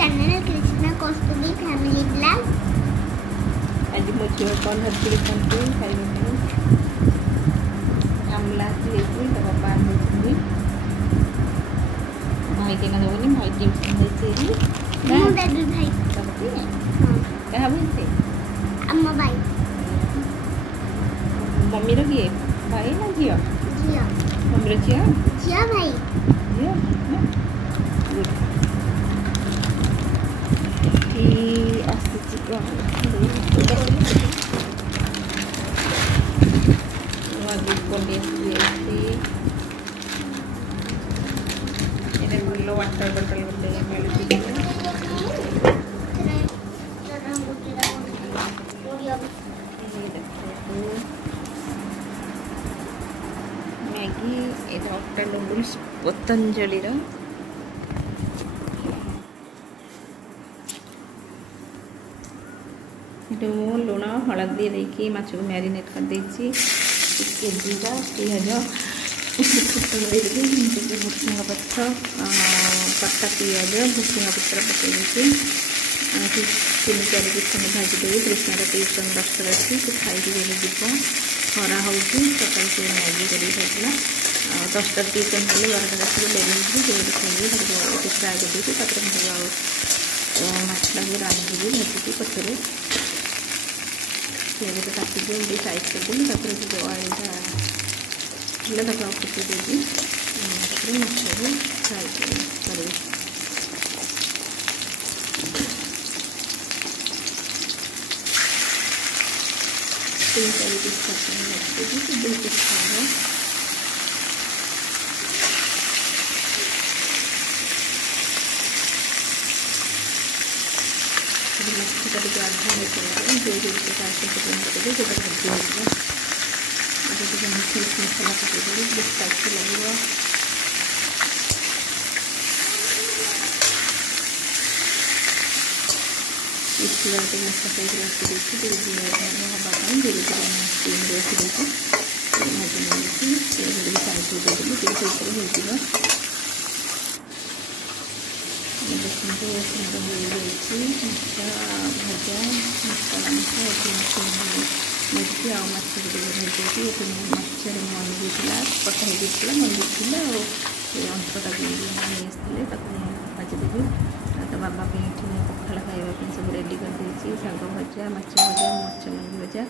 Channel Krishna Kaustubhi family blog. आज मो झील कौन धरती खाते खाइबा आमला देती तो बाबा देती भाई के ना दोनी भाई ट्यूशन देती मु दादी भाई सबती हां कहा बोलते अम्मा भाई मम्मी रो किए भाई ना झियो जिया मम्मी रो झियो जिया भाई झियो कि आस्ते कौन lagi kondisi ini perlu water bottle yang milik Maggi itu hotel noodles Patanjali ro itu luna हलदी देकी माछ को मैरिनेट कर देची इसके जीरा पियाज भुसुंग पत्र कटा पियाज भुसुंग पत्र पकई 3-4 पिछन भाजीदेवी कृष्ण ट्यूशन 10 अच्छी से खाई जीव खरा हो सकाल से मैगी कर 10 ट्यूशन कले 12 आसिक लेगी खाइए फ्राए कर मसला को रांधि भाजी पचरे पियाज तो काटिदी साइज करदेली जो आईटा फुटे देवी माछ को फ्राए करें 3-4 पीस रखते 2 पीस खाएगा करके आधा में चला जो प्रकार से करेंगे जो भर्ती होगा मसाला पकेगी जिस टाइप से लगेगा इस तरह के मसाले रखी देखिए धीरे धीरे हवा धीरे धीरे स्टीम रखी देखिए साइज हो देगी फिर होगा भजा मसला मिर्ची आ माछ भाजी माछर मन देता कटा होता मन देता अंशटा नहीं भाजीदेवी तो बाबा पखाड़ खाइबा सब रेडी कर शाग भजा माछ भजा माछ मंगी भजा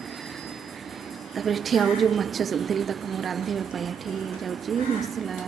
तापर ये जो माछ सब थी रांधापी जाऊँगी मसला